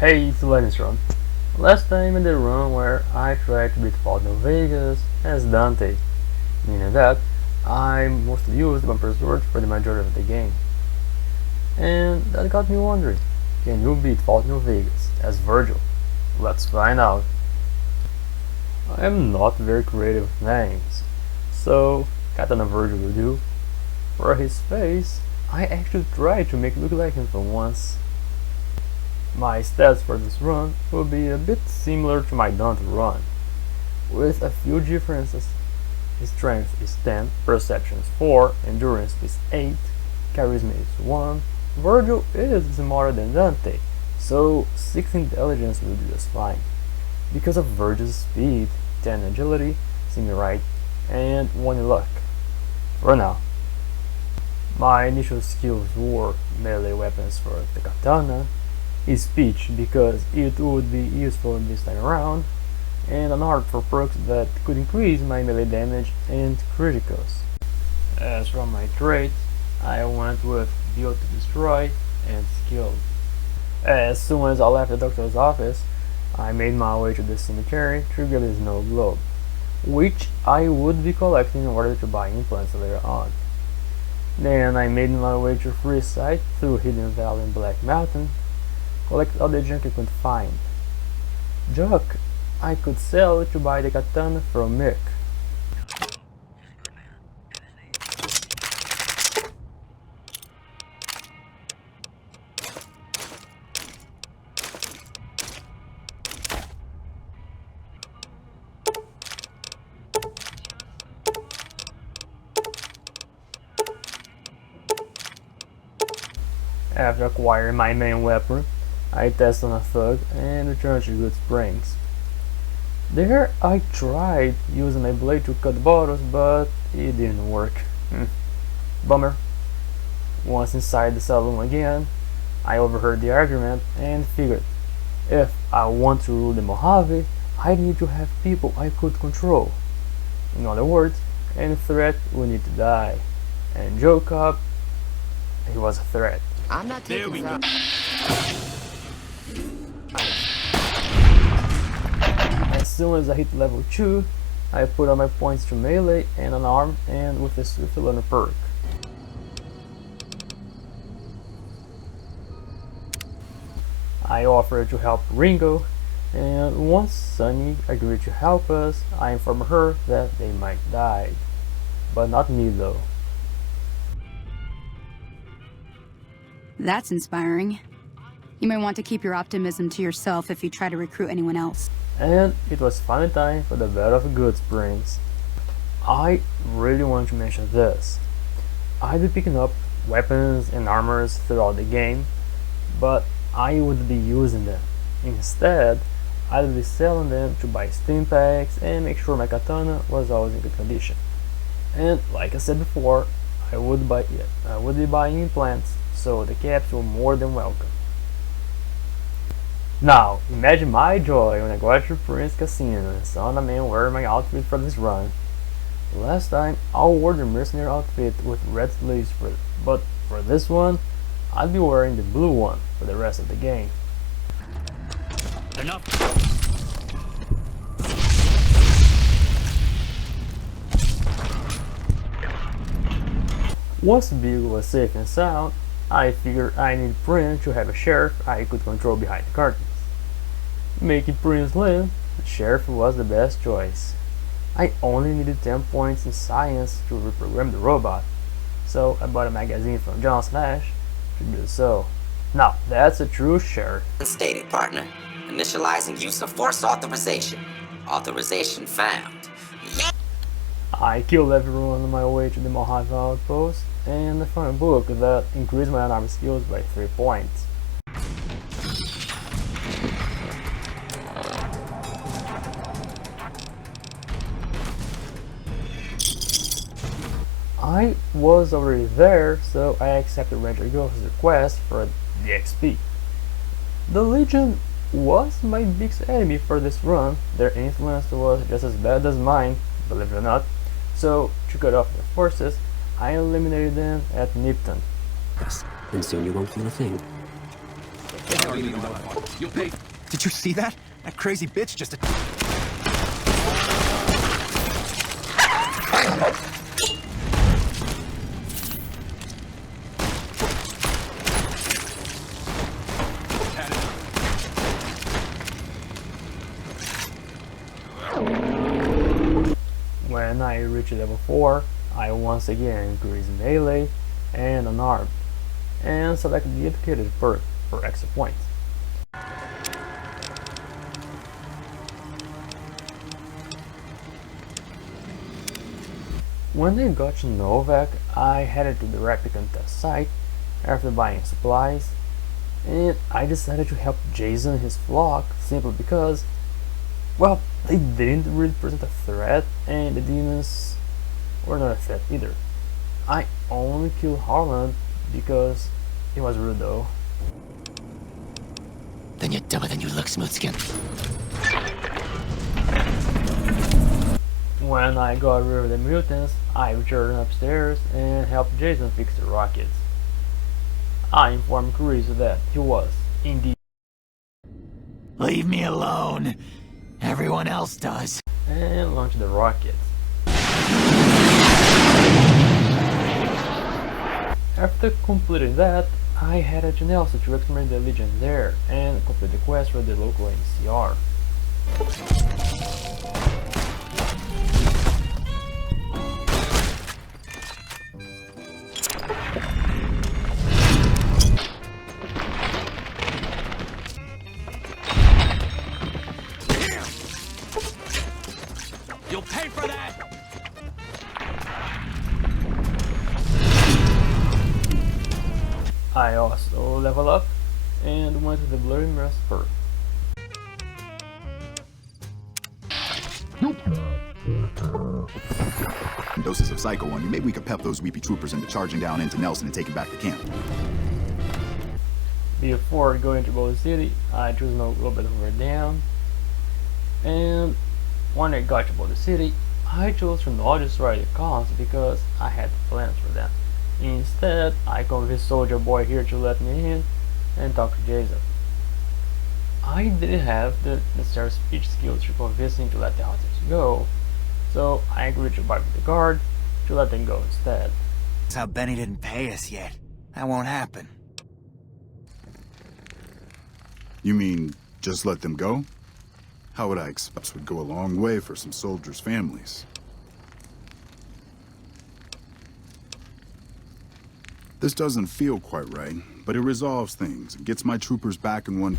Hey, it's Laniustron. Last time in the run where I tried to beat Vegas as Dante, meaning that I mostly used bumper swords for the majority of the game. And that got me wondering, can you beat Vegas as Virgil? Let's find out. I am not very creative with names, so Katana Virgil will do. For his face, I actually tried to make it look like him for once. My stats for this run will be a bit similar to my Dante run, with a few differences. His strength is 10, perception is 4, endurance is 8, charisma is 1. Virgil is smarter than Dante, so 6 intelligence will do just fine. Because of Virgil's speed, 10 agility, seems right, and 1 in luck. For now. My initial skills were melee weapons for the katana, his speech because it would be useful this time around, and an art for perks that could increase my melee damage and criticals. As for my traits, I went with build to destroy and skilled. As soon as I left the doctor's office, I made my way to the cemetery to get the snow globe, which I would be collecting in order to buy implants later on. Then I made my way to Freeside through Hidden Valley and Black Mountain, collect all the junk I could find. Junk I could sell to buy the katana from Mick. After acquiring my main weapon, I tested on a thug and returned to Goodsprings. There I tried using my blade to cut bottles, but it didn't work. Bummer. Once inside the saloon again, I overheard the argument and figured, if I want to rule the Mojave, I need to have people I could control. In other words, any threat would need to die. And Joe Cobb, he was a threat. I'm not taking There we go. As soon as I hit level 2, I put all my points to melee and unarmed and with a swift learner perk. I offered to help Ringo, and once Sunny agreed to help us, I informed her that they might die. But not me though. That's inspiring. You may want to keep your optimism to yourself if you try to recruit anyone else. And it was finally time for the Battle of Goodsprings. I really want to mention this. I'd be picking up weapons and armors throughout the game, but I would be using them. Instead, I'd be selling them to buy Steam packs and make sure my katana was always in good condition. And like I said before, I would be buying implants, so the caps were more than welcome. Now, imagine my joy when I got to Primm's casino and saw the man wearing my outfit for this run. Last time, I wore the mercenary outfit with red sleeves, but for this one, I'll be wearing the blue one for the rest of the game. Enough. Once Virgil was safe and sound, I figured I need Primm to have a sheriff I could control behind the curtains. Making Primm slim, the sheriff was the best choice. I only needed 10 points in science to reprogram the robot, so I bought a magazine from John Slash to do so. Now, that's a true sheriff. Stated, partner. Initializing use of force authorization. Authorization found. Yeah. I killed everyone on my way to the Mojave outpost, and I found a book that increased my unarmed skills by 3 points. I was already there, so I accepted Ranger Ghost's request for the XP. The Legion was my biggest enemy for this run. Their influence was just as bad as mine, believe it or not. So, to cut off their forces, I eliminated them at Nipton. And soon you won't feel a thing. You'll pay. Did you see that? That crazy bitch just... When I reach level 4, I once again increase melee and unarmed, and select the educated perk for extra points. When I got to Novac, I headed to the replicant test site after buying supplies, and I decided to help Jason and his flock simply because, well, they didn't really present a threat, and the demons were not a threat either. I only killed Harlan because it was rude though. Then you're dumber than you look, Smoothskin. When I got rid of the mutants, I returned upstairs and helped Jason fix the rockets. I informed Chris that he was, indeed, Leave me alone. Everyone else does. and launched the rockets. After completing that, I headed to Nelson to experiment the Legion there and complete the quest for the local NCR. You'll pay for that! I also level up and went to the Blurry Mirror perk. Doses of Psycho on you. Maybe we could pep those weepy troopers into charging down into Nelson and taking back the camp. Before going to Boulder City, I chose a little bit of Hoover Dam, and when I got to Boulder City, I chose to not destroy the cons because I had plans for them. Instead, I convinced Soldier Boy here to let me in and talk to Jason. I didn't have the necessary speech skills to convince him to let the hostages go, so I agreed to bargain with the guard to let them go instead. That's how Benny didn't pay us yet. That won't happen. You mean, just let them go? How would I expect this would go a long way for some soldiers' families? This doesn't feel quite right, but it resolves things and gets my troopers back in one...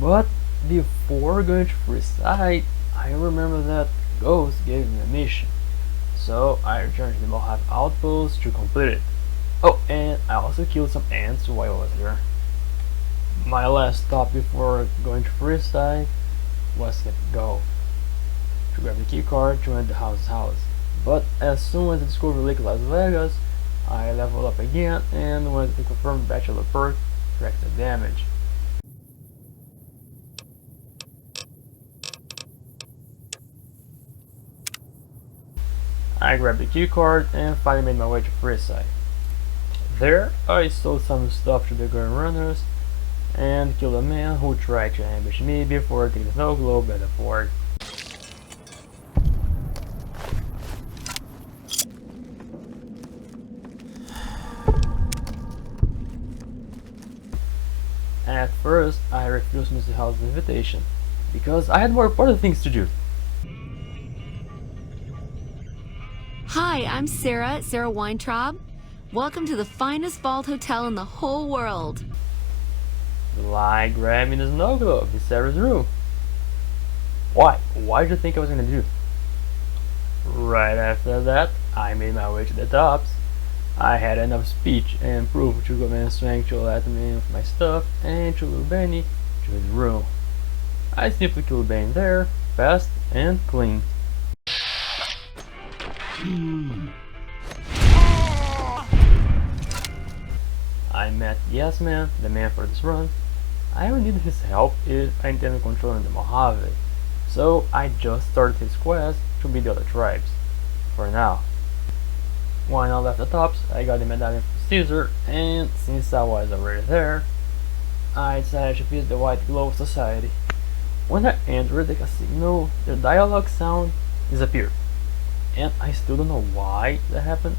But before going to free site, I remember that Ghost gave me a mission, so I returned to the Mojave outpost to complete it. Oh, and I also killed some ants while I was there. My last stop before going to free site was to go to grab the key card to enter the house. But as soon as I discovered Lake Las Vegas, I leveled up again and went to confirm Bachelor perk for extra damage. I grabbed the key card and finally made my way to Freeside. There, I sold some stuff to the gun runners and killed a man who tried to ambush me before taking the snow globe at the fort. At first, I refused Mr. House's invitation because I had more important things to do. Hi, I'm Sarah Weintraub. Welcome to the finest vault hotel in the whole world. Like grabbing the snow globe in Sarah's room. Why? What did you think I was gonna do? Right after that, I made my way to the tops. I had enough speech and proof to command strength to let me in with my stuff and to lure Benny to his room. I simply killed Benny there, fast and clean. I met Yes Man, the man for this run. I would need his help if I intended controlling the Mojave, so I just started his quest to beat the other tribes, for now. When I left the tops, I got the medallion from Caesar, and since I was already there, I decided to visit the White Glove Society. When I entered the casino, the dialogue sound disappeared, and I still don't know why that happened,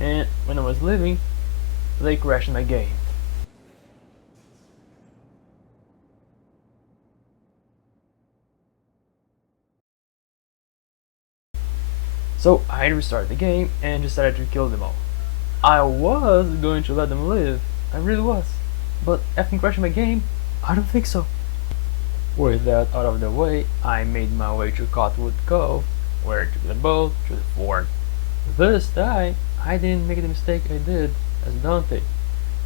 and when I was leaving, they crashed my game. So I restarted the game and decided to kill them all. I was going to let them live, I really was, but after crashing my game, I don't think so. With that out of the way, I made my way to Cottonwood Cove, where I took the boat to the fort. This time, I didn't make the mistake I did as Dante.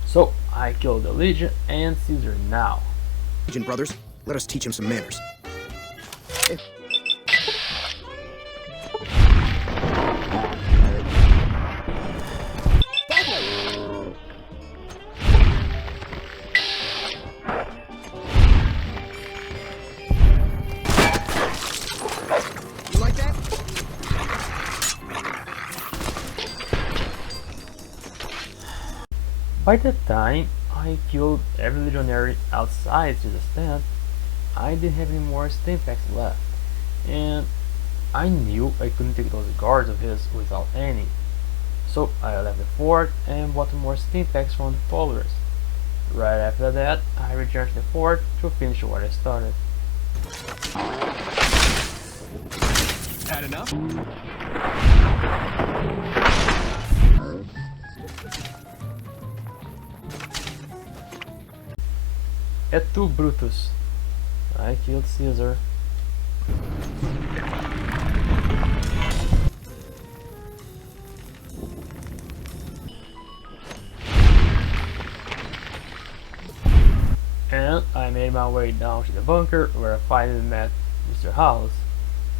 So I killed the Legion and Caesar now. Legion brothers, let us teach him some manners. You like that? By the time I killed every legionary outside to the stand, I didn't have any more stim packs left, and I knew I couldn't take those guards of his without any. So I left the fort and bought more stim packs from the followers. Right after that, I returned to the fort to finish what I started. Had enough? Et tu, Brutus? I killed Caesar. And I made my way down to the bunker where I finally met Mr. House.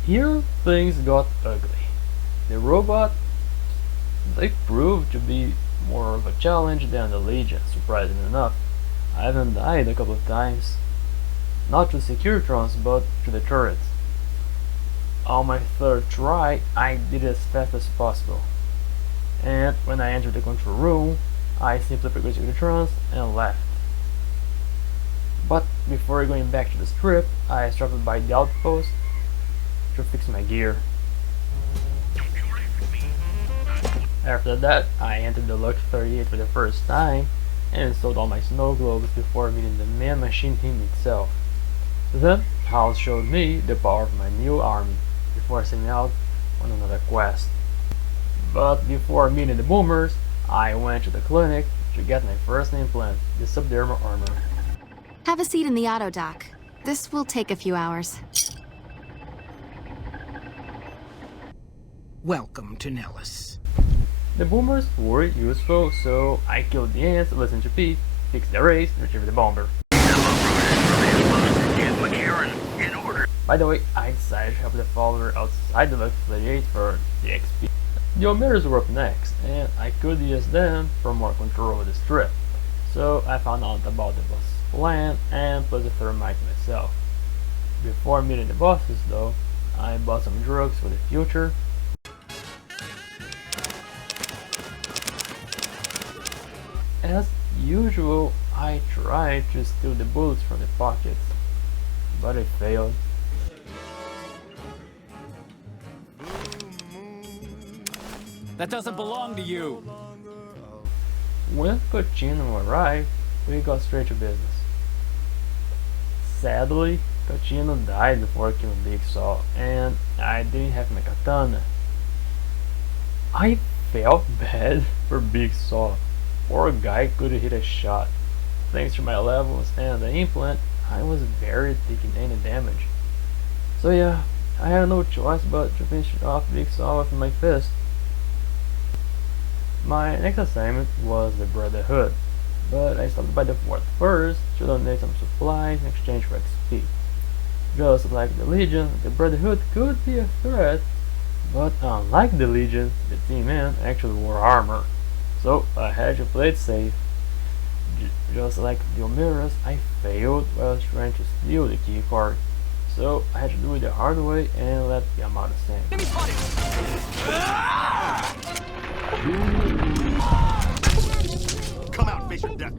Here things got ugly. The robot, they proved to be more of a challenge than the Legion, surprisingly enough. I even died a couple of times. Not to Securitrons, but to the turrets. On my third try, I did it as fast as possible. And when I entered the control room, I simply picked Securitrons and left. But before going back to the strip, I stopped by the outpost to fix my gear. After that, I entered the Luck 38 for the first time and installed all my snow globes before meeting the man machine team itself. Then, House showed me the power of my new army before setting out on another quest. But before meeting the boomers, I went to the clinic to get my first implant, the subdermal armor. Have a seat in the auto dock. This will take a few hours. Welcome to Nellis. The boomers were useful, so I killed the ants, listened to Pete, fixed the race, and retrieved the bomber. By the way, I decided to help the follower outside the Luck 38 for the XP. The Omeras were up next, and I could use them for more control over the strip. So I found out about the boss plan and plus the thermite myself. Before meeting the bosses though, I bought some drugs for the future. As usual, I tried to steal the bullets from the pockets, but I failed. That doesn't belong to you. When Cochino arrived, we got straight to business. Sadly, Cochino died before killing Big Saw, and I didn't have my katana. I felt bad for Big Saw. Poor guy couldn't hit a shot. Thanks to my levels and the implant, I was barely taking any damage. So yeah, I had no choice but to finish off Big Saw with my fist. My next assignment was the Brotherhood, but I stopped by the fort first to donate some supplies in exchange for XP. Just like the Legion, the Brotherhood could be a threat, but unlike the Legion, the team men actually wore armor, so I had to play it safe. Just like the Omeras, I failed while I was trying to steal the key card, so I had to do it the hard way and let Yamato sing. Come out, face your death.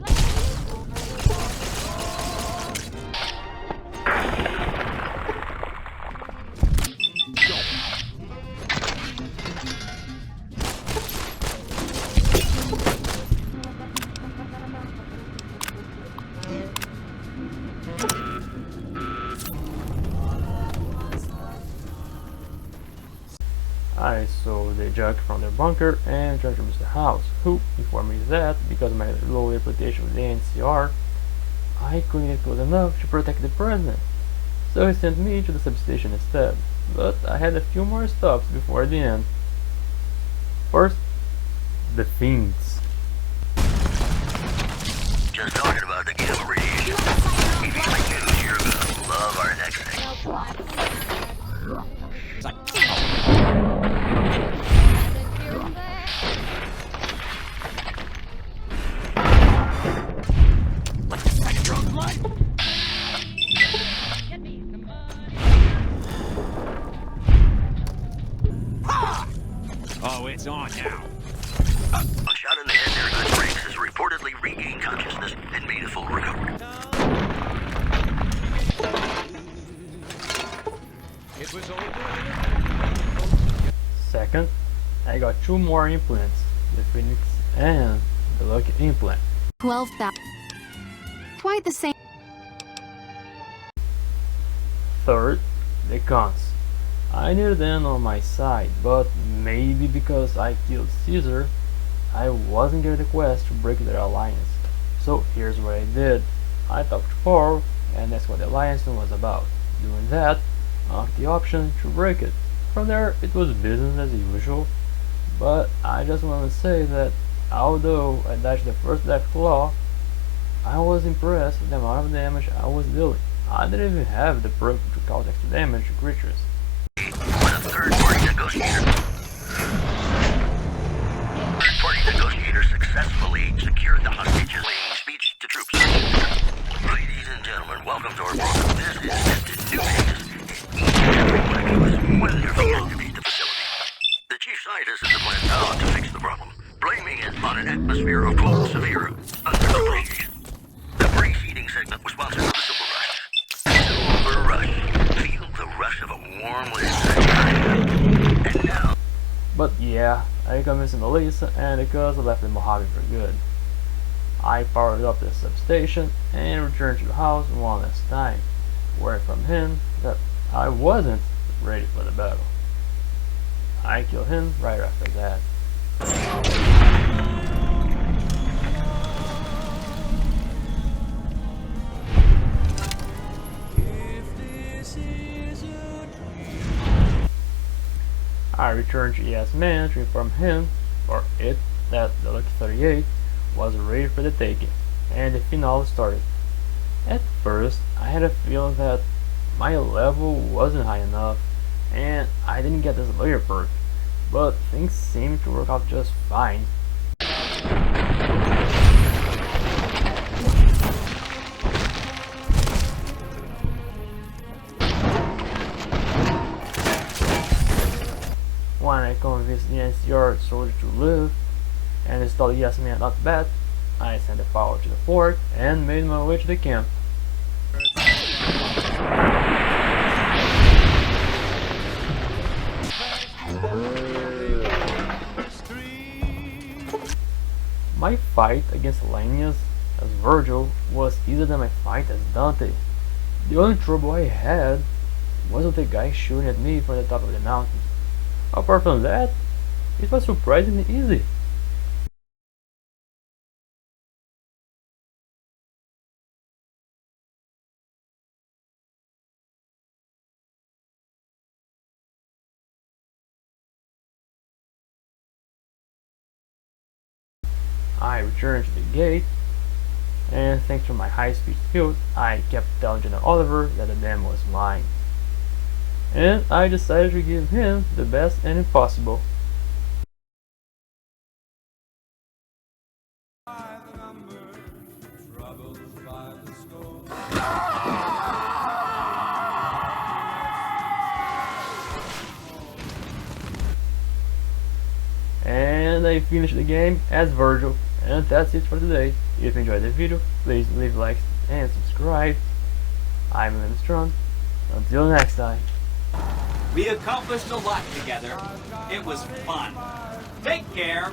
I saw the junk from their bunker and tried to reach the house, who informed me that, because of my low reputation with the NCR, I couldn't get close enough to protect the president. So he sent me to the substation instead, but I had a few more stops before the end. First, the fiends. Just talking about the gamma radiation. If you like news, you're gonna love our next thing. Oh, it's on now. A shot in the head near Goodsprings has reportedly regained consciousness and made a full recovery. It was over. Second, I got 2 more implants, the Phoenix and the Lucky implant. 12,000. Quite the same. Third, the cons. I needed them on my side, but maybe because I killed Caesar, I wasn't given the quest to break their alliance. So here's what I did. I talked to Paul and asked what the alliance was about. Doing that, I unlocked the option to break it. From there, it was business as usual, but I just want to say that although I dodged the first death claw, I was impressed with the amount of damage I was dealing. I didn't even have the perk to cause extra damage to creatures. When a third-party negotiator successfully secured the hostages. Speech to troops. Ladies and gentlemen, welcome to our program. This is Captain New Vegas. Each and every one of you is wonderful to defeat the facility. The chief scientist has a plan how to fix the problem, blaming it on an atmosphere of, quote, severe underappreciation. The preceding segment was sponsored by the Silver Rush. Silver Rush. Feel the rush of a warm lit sunshine. And now... But yeah, I convinced Melissa and the cuz left the Mojave for good. I powered up the substation and returned to the house one last time, word from him that I wasn't ready for the battle. I killed him right after that. I returned to ES Man to inform him, or it, that the Lucky 38 was ready for the taking, and the finale started. At first, I had a feeling that my level wasn't high enough, and I didn't get this layer perk, but things seemed to work out just fine. When I convinced the NCR soldier to live and install Yes Man not bad, I sent the power to the fort and made my way to the camp. My fight against Lanius as Virgil was easier than my fight as Dante. The only trouble I had was with the guy shooting at me from the top of the mountain. Apart from that, it was surprisingly easy. I returned to the gate, and thanks to my high-speed field, I kept telling General Oliver that the dam was mine. And I decided to give him the best ending possible. And I finished the game as Virgil. And that's it for today. If you enjoyed the video, please leave a like and subscribe. I'm Laniustron. Until next time. We accomplished a lot together. It was fun. Take care.